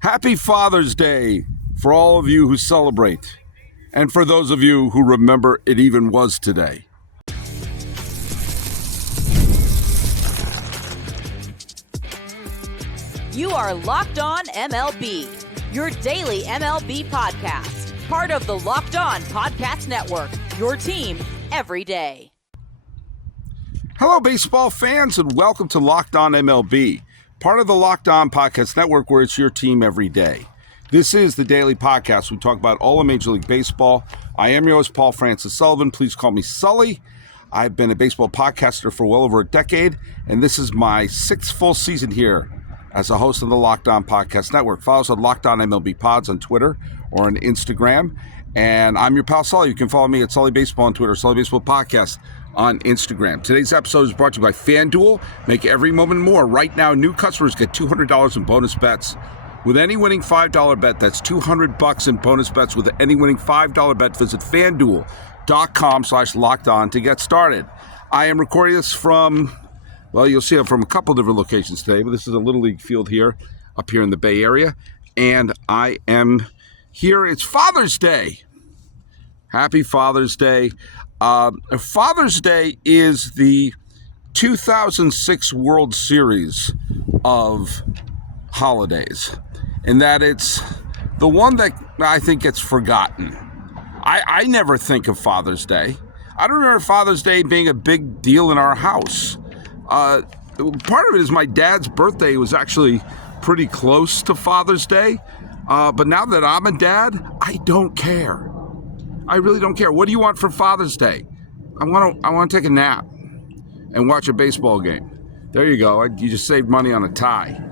Happy Father's Day for all of you who celebrate, and for those of you who remember it even was today. You are Locked On MLB, your daily MLB podcast, part of the Locked On Podcast Network, your team every day. Hello, baseball fans, and welcome to Locked On MLB, part of the Locked On Podcast Network, where it's your team every day. This is the daily podcast. We talk about all of Major League Baseball. I am your host, Paul Francis Sullivan. Please call me Sully. I've been a baseball podcaster for well over a decade, and this is my sixth full season here as a host of the Locked On Podcast Network. Follow us on Locked On MLB Pods on Twitter or on Instagram. And I'm your pal Sully. You can follow me at Sully Baseball on Twitter, Sully Baseball Podcast on Instagram. Today's episode is brought to you by FanDuel. Make every moment more. Right now, new customers get $200 in bonus bets with any winning $5 bet. That's $200 in bonus bets with any winning $5 bet. Visit FanDuel.com/LockedOn to get started. I am recording this from, well, you'll see it from a couple different locations today, but this is a Little League field here, up here in the Bay Area. And I am here. It's Father's Day. Happy Father's Day. Father's Day is the 2006 World Series of holidays, and that it's the one that I think gets forgotten. I never think of Father's Day. I don't remember Father's Day being a big deal in our house. Part of it is my dad's birthday was actually pretty close to Father's Day, but now that I'm a dad, I don't care. I really don't care. What do you want for Father's Day? I want to take a nap and watch a baseball game. There you go. You just saved money on a tie.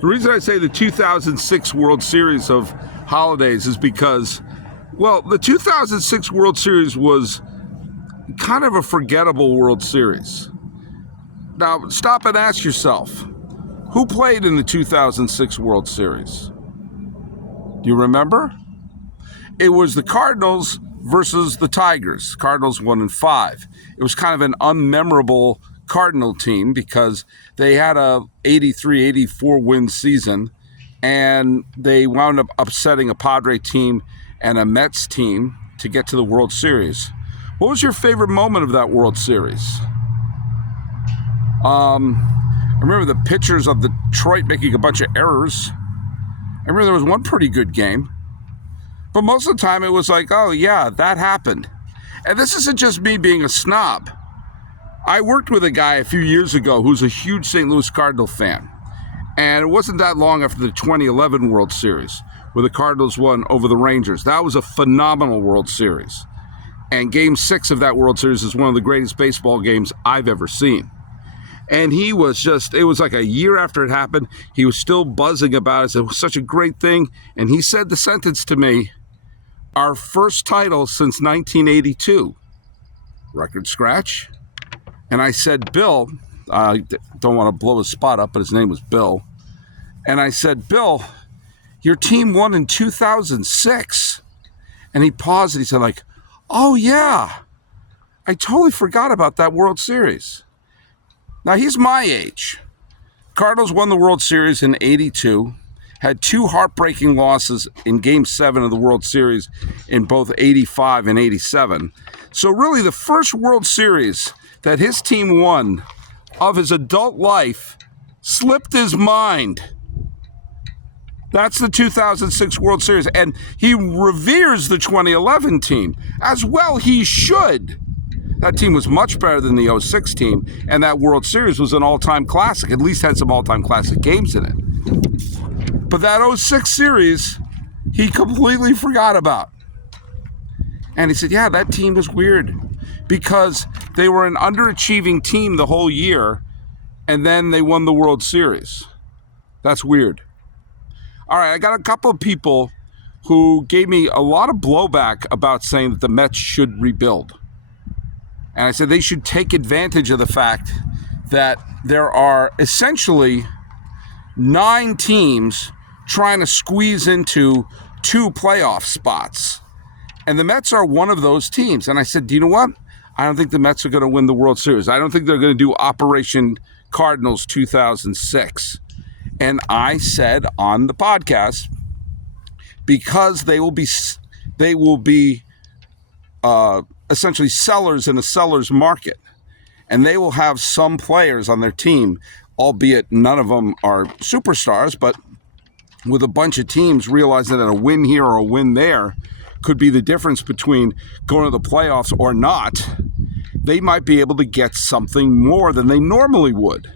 The reason I say the 2006 World Series of holidays is because, well, the 2006 World Series was kind of a forgettable World Series. Now, stop and ask yourself, who played in the 2006 World Series? Do you remember? It was the Cardinals versus the Tigers. Cardinals 1-5. It was kind of an unmemorable Cardinal team because they had a 83-84 win season, and they wound up upsetting a Padre team and a Mets team to get to the World Series. What was your favorite moment of that World Series? I remember the pitchers of Detroit making a bunch of errors. I remember there was one pretty good game. But most of the time it was like, oh yeah, that happened. And this isn't just me being a snob. I worked with a guy a few years ago who's a huge St. Louis Cardinal fan. And it wasn't that long after the 2011 World Series where the Cardinals won over the Rangers. That was a phenomenal World Series. And Game 6 of that World Series is one of the greatest baseball games I've ever seen. And he was just, it was like a year after it happened, he was still buzzing about it. It was such a great thing. And he said the sentence to me, our first title since 1982. Record scratch. And I said, Bill, I don't want to blow his spot up, but his name was Bill. And I said, Bill, your team won in 2006. And he paused and he said, like, oh yeah, I totally forgot about that World Series. Now he's my age. Cardinals won the World Series in 82. Had two heartbreaking losses in Game 7 of the World Series in both 85 and 87. So really the first World Series that his team won of his adult life slipped his mind. That's the 2006 World Series. And he reveres the 2011 team. As well he should. That team was much better than the 06 team, and that World Series was an all-time classic. At least had some all-time classic games in it. But that 06 series, he completely forgot about. And he said, yeah, that team was weird because they were an underachieving team the whole year, and then they won the World Series. That's weird. All right, I got a couple of people who gave me a lot of blowback about saying that the Mets should rebuild. And I said they should take advantage of the fact that there are essentially 9 teams trying to squeeze into 2 playoff spots. And the Mets are one of those teams. And I said, do you know what? I don't think the Mets are going to win the World Series. I don't think they're going to do Operation Cardinals 2006. And I said on the podcast, because they will be essentially sellers in a seller's market, and they will have some players on their team, albeit none of them are superstars, but with a bunch of teams realizing that a win here or a win there could be the difference between going to the playoffs or not, they might be able to get something more than they normally would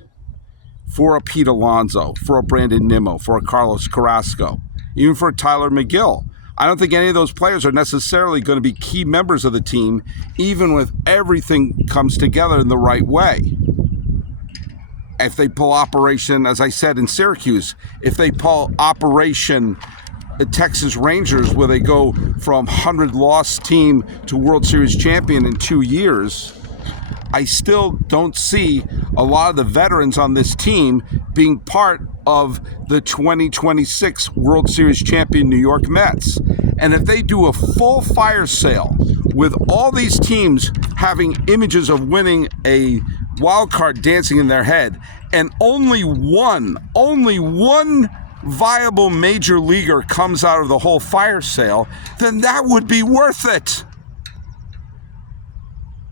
for a Pete Alonso, for a Brandon Nimmo, for a Carlos Carrasco, even for Tyler McGill. I don't think any of those players are necessarily going to be key members of the team, even if everything comes together in the right way. If they pull Operation, as I said in Syracuse, if they pull Operation Texas Rangers, where they go from 100-loss team to World Series champion in 2 years, I still don't see a lot of the veterans on this team being part of the 2026 World Series champion New York Mets. And if they do a full fire sale with all these teams having images of winning a wild card dancing in their head, and only one viable major leaguer comes out of the whole fire sale, then that would be worth it.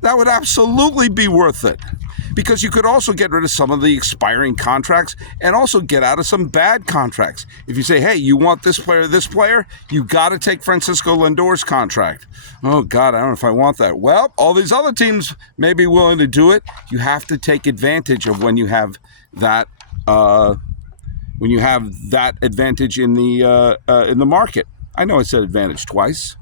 That would absolutely be worth it, because you could also get rid of some of the expiring contracts and also get out of some bad contracts. If you say, hey, you want this player, you got to take Francisco Lindor's contract. Oh, God, I don't know if I want that. Well, all these other teams may be willing to do it. You have to take advantage of when you have that advantage in the market. I know I said advantage twice.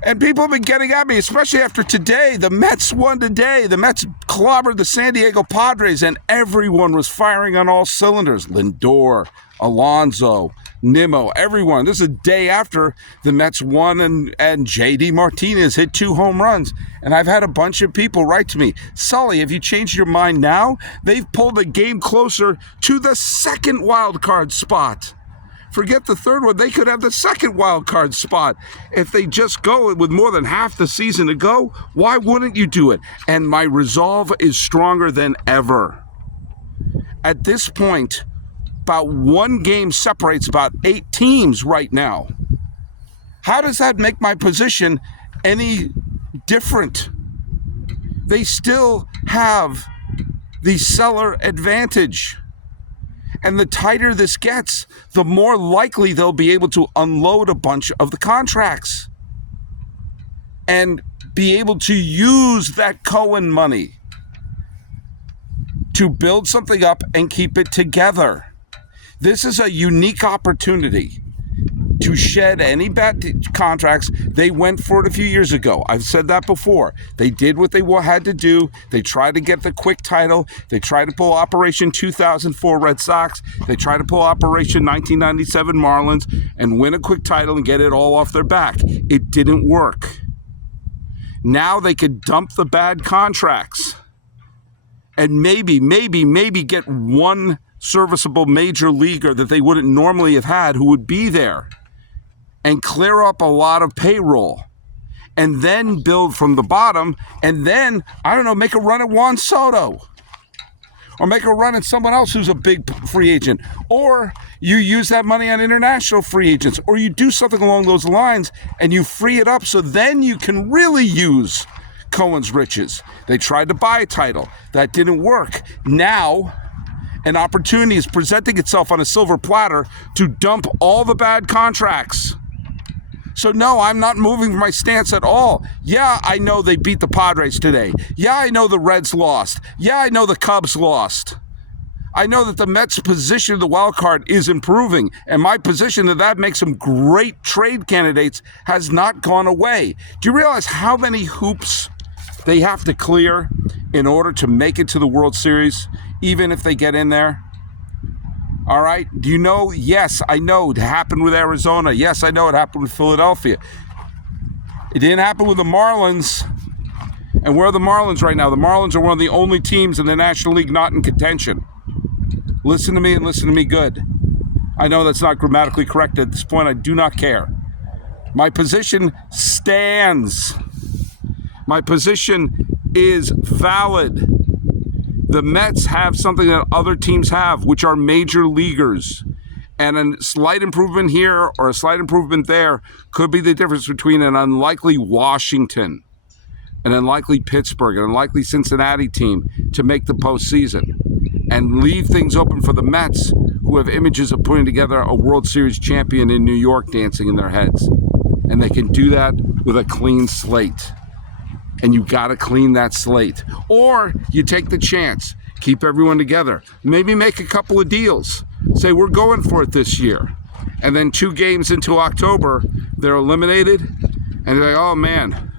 And people have been getting at me, especially after today. The Mets won today. The Mets clobbered the San Diego Padres, and everyone was firing on all cylinders. Lindor, Alonso, Nimmo, everyone. This is a day after the Mets won, and J.D. Martinez hit 2 home runs. And I've had a bunch of people write to me, Sully, have you changed your mind now? They've pulled the game closer to the second wild card spot. Forget the third one. They could have the second wild card spot. If they just go with more than half the season to go, why wouldn't you do it? And my resolve is stronger than ever. At this point, about 1 game separates about 8 teams right now. How does that make my position any different? They still have the seller advantage. And the tighter this gets, the more likely they'll be able to unload a bunch of the contracts and be able to use that Cohen money to build something up and keep it together. This is a unique opportunity to shed any bad contracts. They went for it a few years ago. I've said that before. They did what they had to do. They tried to get the quick title. They tried to pull Operation 2004 Red Sox. They tried to pull Operation 1997 Marlins and win a quick title and get it all off their back. It didn't work. Now they could dump the bad contracts and maybe get one serviceable major leaguer that they wouldn't normally have had who would be there, and clear up a lot of payroll, and then build from the bottom, and then, I don't know, make a run at Juan Soto, or make a run at someone else who's a big free agent, or you use that money on international free agents, or you do something along those lines, and you free it up so then you can really use Cohen's riches. They tried to buy a title. That didn't work. Now, an opportunity is presenting itself on a silver platter to dump all the bad contracts. So no, I'm not moving from my stance at all. Yeah, I know they beat the Padres today. Yeah, I know the Reds lost. Yeah, I know the Cubs lost. I know that the Mets' position of the wild card is improving, and my position that makes them great trade candidates has not gone away. Do you realize how many hoops they have to clear in order to make it to the World Series, even if they get in there? All right. Do you know? Yes, I know it happened with Arizona. Yes, I know it happened with Philadelphia. It didn't happen with the Marlins. And where are the Marlins right now? The Marlins are one of the only teams in the National League not in contention. Listen to me and listen to me good. I know that's not grammatically correct at this point. I do not care. My position stands. My position is valid. The Mets have something that other teams have, which are major leaguers. And a slight improvement here or a slight improvement there could be the difference between an unlikely Washington, an unlikely Pittsburgh, an unlikely Cincinnati team to make the postseason, and leave things open for the Mets, who have images of putting together a World Series champion in New York dancing in their heads. And they can do that with a clean slate. And you got to clean that slate. Or you take the chance, keep everyone together, maybe make a couple of deals. Say, we're going for it this year. And then 2 games into October, they're eliminated. And they're like, oh man,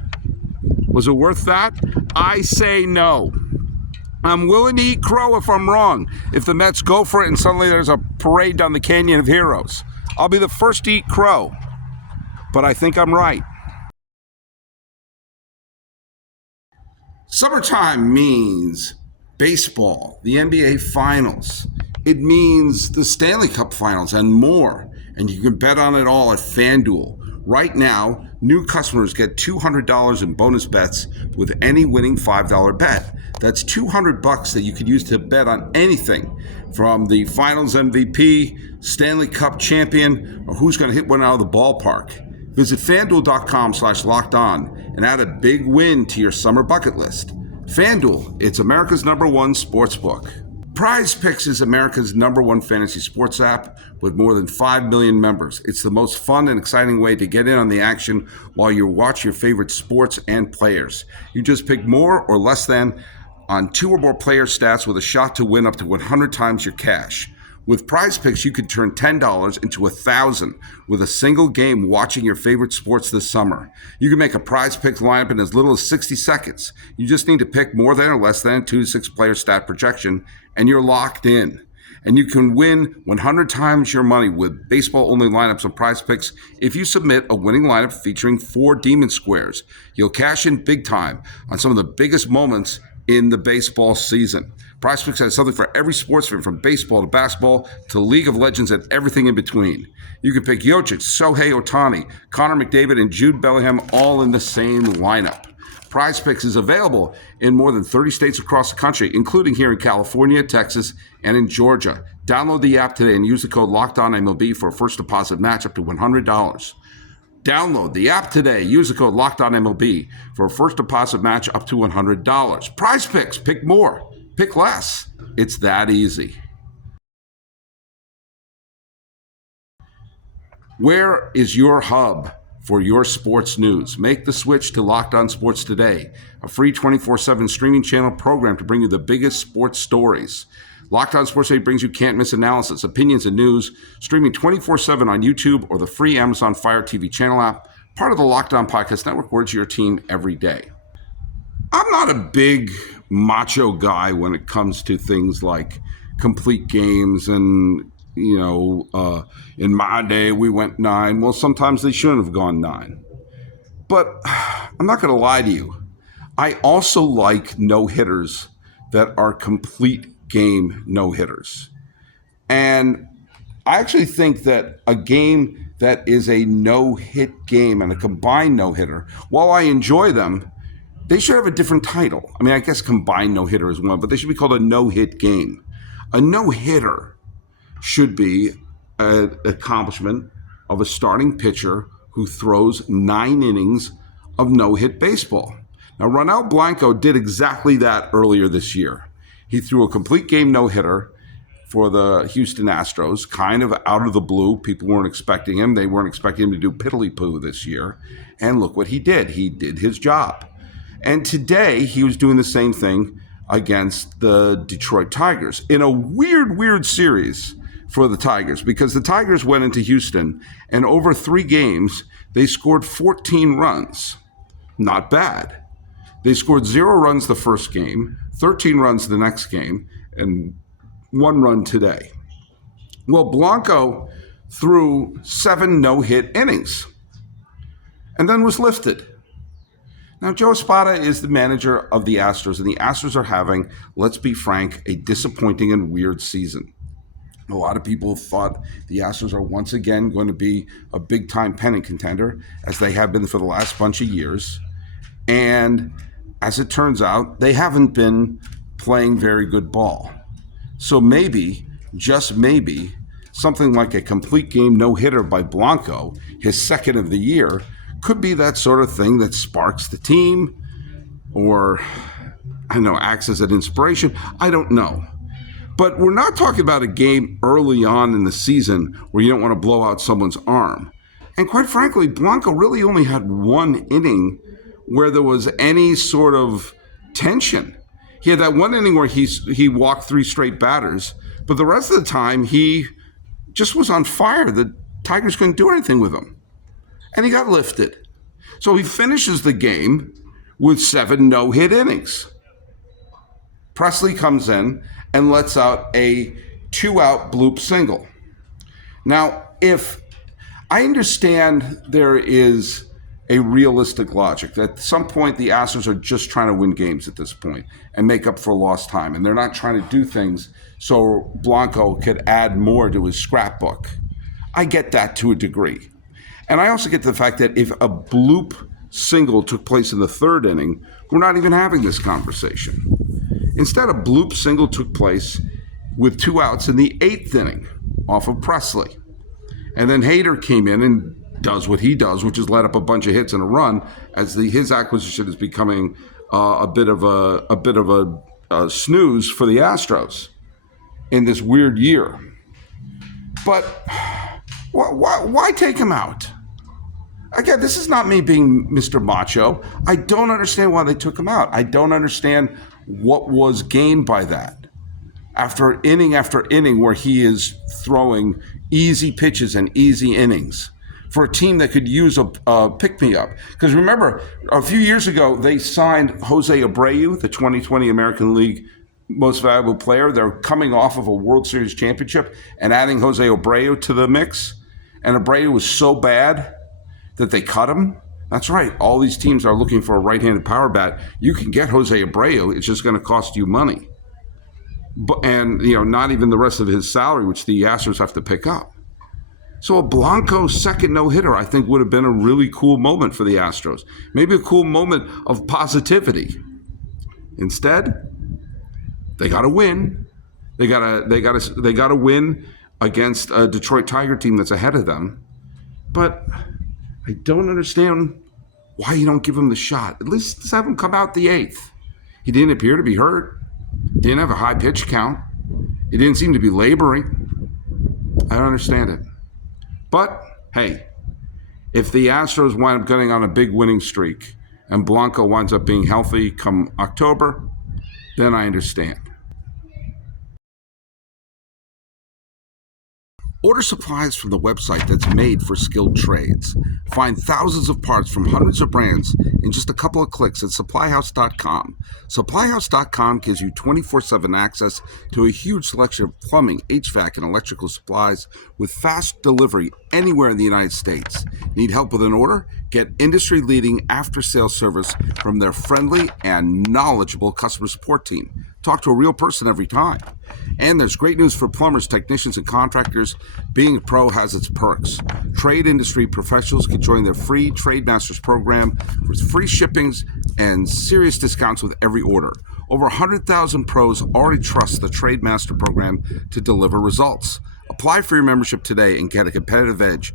was it worth that? I say no. I'm willing to eat crow if I'm wrong. If the Mets go for it and suddenly there's a parade down the Canyon of Heroes, I'll be the first to eat crow. But I think I'm right. Summertime means baseball, the NBA Finals. It means the Stanley Cup Finals and more. And you can bet on it all at FanDuel. Right now, new customers get $200 in bonus bets with any winning $5 bet. That's $200 that you could use to bet on anything from the Finals MVP, Stanley Cup champion, or who's going to hit one out of the ballpark. Visit FanDuel.com/lockedon and add a big win to your summer bucket list. FanDuel, it's America's #1 sportsbook. PrizePicks is America's #1 fantasy sports app with more than 5 million members. It's the most fun and exciting way to get in on the action while you watch your favorite sports and players. You just pick more or less than on 2 or more player stats with a shot to win up to 100 times your cash. With PrizePicks, you can turn $10 into $1,000 with a single game watching your favorite sports this summer. You can make a PrizePicks lineup in as little as 60 seconds. You just need to pick more than or less than a 2 to 6 player stat projection, and you're locked in. And you can win 100 times your money with baseball-only lineups on PrizePicks if you submit a winning lineup featuring 4 Demon Squares. You'll cash in big time on some of the biggest moments in the baseball season. PrizePicks has something for every sports fan, from baseball to basketball to League of Legends and everything in between. You can pick Jokic, Shohei Ohtani, Connor McDavid, and Jude Bellingham all in the same lineup. PrizePicks is available in more than 30 states across the country, including here in California, Texas, and in Georgia. Download the app today and use the code LOCKEDONMLB for a first deposit match up to $100. Download the app today. Use the code LOCKEDONMLB for a first deposit match up to $100. PrizePicks, pick more. Pick less. It's that easy. Where is your hub for your sports news? Make the switch to Locked On Sports today, a free 24/7 streaming channel program to bring you the biggest sports stories. Locked On Sports Today brings you can't-miss analysis, opinions, and news, streaming 24/7 on YouTube or the free Amazon Fire TV channel app, part of the Locked On Podcast Network, where it's your team every day. I'm not a big macho guy when it comes to things like complete games and, in my day we went 9. Well, sometimes they shouldn't have gone 9. But I'm not going to lie to you. I also like no-hitters that are complete game no-hitters. And I actually think that a game that is a no-hit game and a combined no-hitter, while I enjoy them, they should have a different title. I mean, I guess combined no-hitter is one, but they should be called a no-hit game. A no-hitter should be an accomplishment of a starting pitcher who throws 9 innings of no-hit baseball. Now, Ronel Blanco did exactly that earlier this year. He threw a complete game no-hitter for the Houston Astros, kind of out of the blue. People weren't expecting him. They weren't expecting him to do piddly-poo this year. And look what he did. He did his job. And today, he was doing the same thing against the Detroit Tigers in a weird series for the Tigers, because the Tigers went into Houston, and over 3 games, they scored 14 runs. Not bad. They scored 0 runs the first game, 13 runs the next game, and 1 run today. Well, Blanco threw 7 no-hit innings and then was lifted. Now, Joe Espada is the manager of the Astros, and the Astros are having, let's be frank, a disappointing and weird season. A lot of people thought the Astros are once again going to be a big-time pennant contender, as they have been for the last bunch of years. And as it turns out, they haven't been playing very good ball. So maybe, just maybe, something like a complete game no-hitter by Blanco, his second of the year, could be that sort of thing that sparks the team or, I don't know, acts as an inspiration. I don't know. But we're not talking about a game early on in the season where you don't want to blow out someone's arm. And quite frankly, Blanco really only had one inning where there was any sort of tension. He had that one inning where he walked 3 straight batters, but the rest of the time he just was on fire. The Tigers couldn't do anything with him. And he got lifted. So he finishes the game with 7 no-hit innings. Presley comes in and lets out a 2-out bloop single. Now, if I understand there is a realistic logic that at some point the Astros are just trying to win games at this point and make up for lost time, and they're not trying to do things so Blanco could add more to his scrapbook. I get that to a degree. And I also get the fact that if a bloop single took place in the 3rd inning, we're not even having this conversation. Instead, a bloop single took place with 2 outs in the 8th inning off of Presley. And then Hader came in and does what he does, which is let up a bunch of hits and a run, as his acquisition is becoming a bit of a snooze for the Astros in this weird year. But why take him out? Again, this is not me being Mr. Macho. I don't understand why they took him out. I don't understand what was gained by that. After inning where he is throwing easy pitches and easy innings for a team that could use a pick-me-up. Because remember, a few years ago, they signed Jose Abreu, the 2020 American League Most Valuable Player. They're coming off of a World Series championship and adding Jose Abreu to the mix. And Abreu was so bad that they cut him. That's right. All these teams are looking for a right-handed power bat. You can get Jose Abreu. It's just going to cost you money. And, not even the rest of his salary, which the Astros have to pick up. So a Blanco second no-hitter, I think, would have been a really cool moment for the Astros. Maybe a cool moment of positivity. Instead, they got to win. They got to win against a Detroit Tiger team that's ahead of them. But I don't understand why you don't give him the shot. At least just have him come out the 8th. He didn't appear to be hurt. Didn't have a high pitch count. He didn't seem to be laboring. I don't understand it. But, hey, if the Astros wind up getting on a big winning streak and Blanco winds up being healthy come October, then I understand. Order supplies from the website that's made for skilled trades. Find thousands of parts from hundreds of brands in just a couple of clicks at SupplyHouse.com. SupplyHouse.com gives you 24/7 access to a huge selection of plumbing, HVAC, and electrical supplies with fast delivery anywhere in the United States. Need help with an order? Get industry-leading after-sales service from their friendly and knowledgeable customer support team. Talk to a real person every time. And there's great news for plumbers, technicians, and contractors. Being a pro has its perks. Trade industry professionals can join their free Trade Masters program with free shippings and serious discounts with every order. Over 100,000 pros already trust the Trade Master program to deliver results. Apply for your membership today and get a competitive edge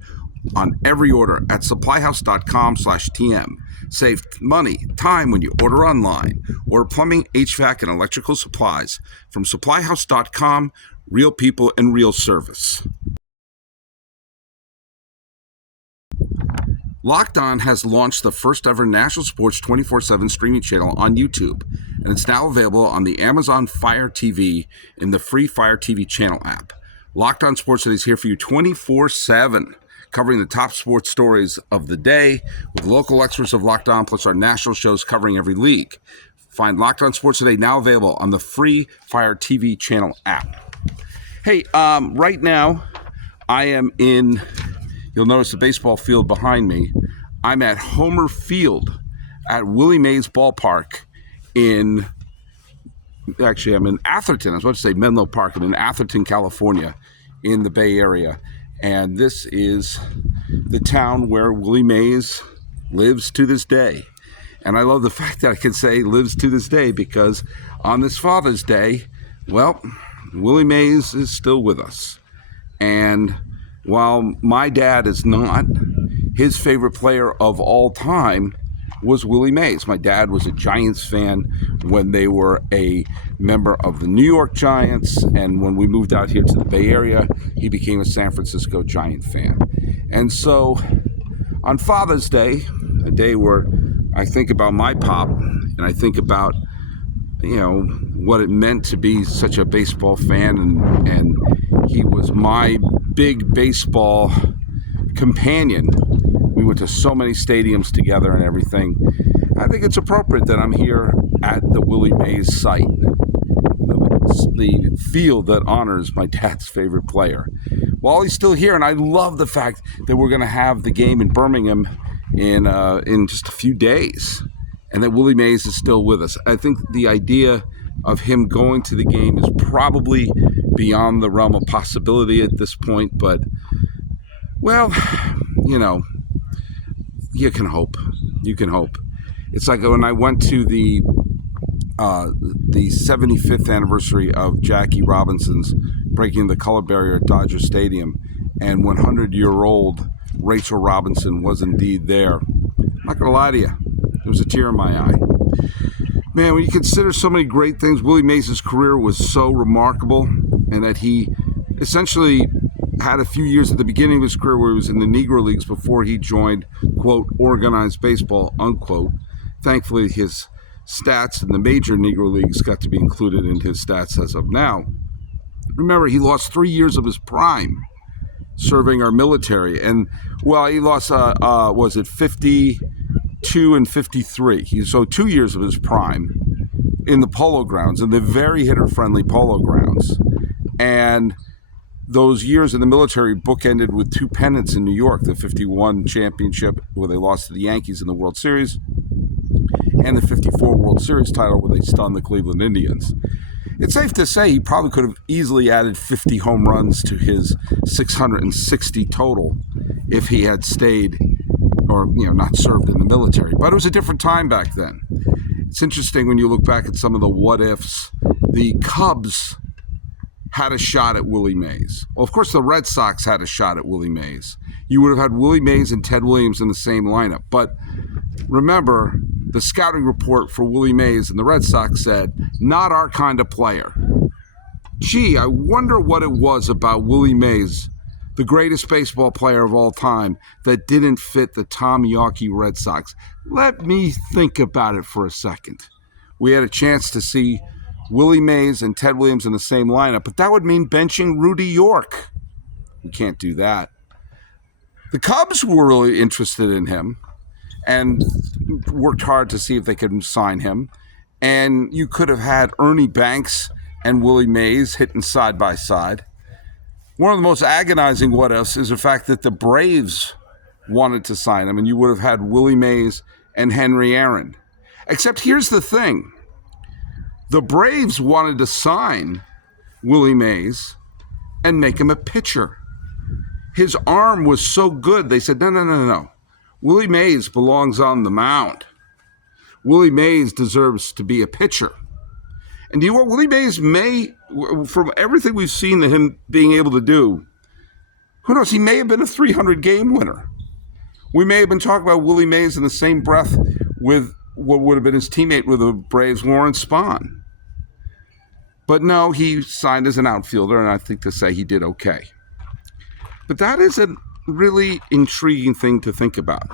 on every order at SupplyHouse.com/TM. Save money, time when you order online. Order plumbing, HVAC, and electrical supplies from SupplyHouse.com. Real people and real service. Locked On has launched the first ever national sports 24/7 streaming channel on YouTube, and it's now available on the Amazon Fire TV in the free Fire TV channel app. Locked On Sports Today is here for you 24/7. Covering the top sports stories of the day with local experts of Locked On, plus our national shows covering every league. Find Locked On Sports Today now available on the free Fire TV channel app. Hey, right now I am in, you'll notice the baseball field behind me. I'm at Homer Field at Willie Mays Ballpark I'm in Atherton. I was about to say Menlo Park. I'm in Atherton, California, in the Bay Area. And this is the town where Willie Mays lives to this day. And I love the fact that I can say lives to this day, because on this Father's Day, well, Willie Mays is still with us. And while my dad is not, his favorite player of all time was Willie Mays. My dad was a Giants fan when they were a member of the New York Giants, and when we moved out here to the Bay Area, he became a San Francisco Giant fan. And so on Father's Day, a day where I think about my pop, and I think about, you know, what it meant to be such a baseball fan, and he was my big baseball companion. We went to so many stadiums together and everything. I think it's appropriate that I'm here at the Willie Mays site, the field that honors my dad's favorite player, while he's still here. And I love the fact that we're going to have the game in Birmingham in just a few days, and that Willie Mays is still with us. I think the idea of him going to the game is probably beyond the realm of possibility at this point, but, well, you know, you can hope. You can hope. It's like when I went to the 75th anniversary of Jackie Robinson's breaking the color barrier at Dodger Stadium, and 100-year-old Rachel Robinson was indeed there. I'm not going to lie to you. There was a tear in my eye. Man, when you consider so many great things, Willie Mays' career was so remarkable, and that he essentially had a few years at the beginning of his career where he was in the Negro Leagues before he joined, quote, organized baseball, unquote. Thankfully, his stats in the major Negro Leagues got to be included in his stats as of now. Remember, he lost 3 years of his prime serving our military. And, well, he lost, was it 52 and 53? So 2 years of his prime in the Polo Grounds, in the very hitter-friendly Polo Grounds. And those years in the military bookended with 2 pennants in New York, the 51 championship where they lost to the Yankees in the World Series, and the 54 World Series title where they stunned the Cleveland Indians. It's safe to say he probably could have easily added 50 home runs to his 660 total if he had stayed, or, you know, not served in the military. But it was a different time back then. It's interesting when you look back at some of the what-ifs. The Cubs had a shot at Willie Mays. Well, of course, the Red Sox had a shot at Willie Mays. You would have had Willie Mays and Ted Williams in the same lineup. But remember, the scouting report for Willie Mays and the Red Sox said, not our kind of player. Gee, I wonder what it was about Willie Mays, the greatest baseball player of all time, that didn't fit the Tom Yawkey Red Sox. Let me think about it for a second. We had a chance to see Willie Mays and Ted Williams in the same lineup, but that would mean benching Rudy York. We can't do that. The Cubs were really interested in him and worked hard to see if they could sign him. And you could have had Ernie Banks and Willie Mays hitting side by side. One of the most agonizing what-ifs is the fact that the Braves wanted to sign him, and you would have had Willie Mays and Henry Aaron. Except here's the thing. The Braves wanted to sign Willie Mays and make him a pitcher. His arm was so good, they said, no. Willie Mays belongs on the mound. Willie Mays deserves to be a pitcher. And you know what? Willie Mays may, from everything we've seen him being able to do, who knows, he may have been a 300-game winner. We may have been talking about Willie Mays in the same breath with what would have been his teammate with the Braves, Warren Spahn. But no, he signed as an outfielder, and I think to say he did okay. But that is a really intriguing thing to think about.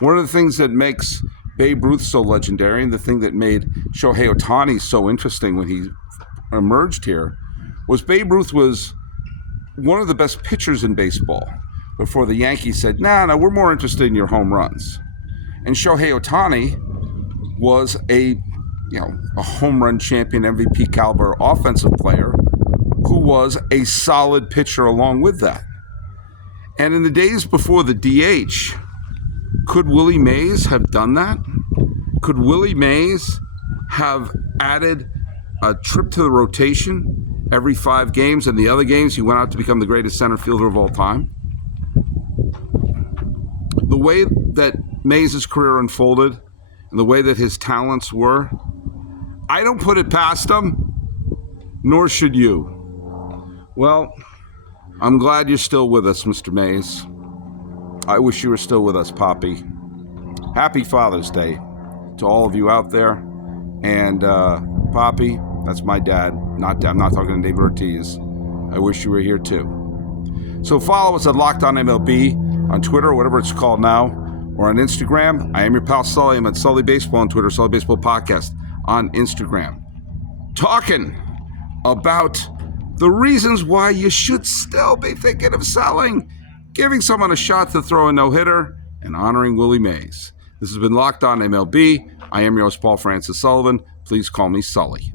One of the things that makes Babe Ruth so legendary, and the thing that made Shohei Ohtani so interesting when he emerged here, was Babe Ruth was one of the best pitchers in baseball before the Yankees said, no, we're more interested in your home runs. And Shohei Ohtani was a home run champion, MVP caliber offensive player who was a solid pitcher along with that. And in the days before the DH, could Willie Mays have done that? Could Willie Mays have added a trip to the rotation every 5 games, and the other games he went out to become the greatest center fielder of all time? The way that Mays' career unfolded and the way that his talents were, I don't put it past him, nor should you. Well, I'm glad you're still with us, Mr. Mays. I wish you were still with us, Poppy. Happy Father's Day to all of you out there. And Poppy, that's my dad. I'm not talking to David Ortiz. I wish you were here too. So follow us at Locked On MLB on Twitter, or whatever it's called now, or on Instagram. I am your pal Sully. I'm at Sully Baseball on Twitter, Sully Baseball Podcast on Instagram. Talking about the reasons why you should still be thinking of selling, giving someone a shot to throw a no-hitter, and honoring Willie Mays. This has been Locked On MLB. I am your host, Paul Francis Sullivan. Please call me Sully.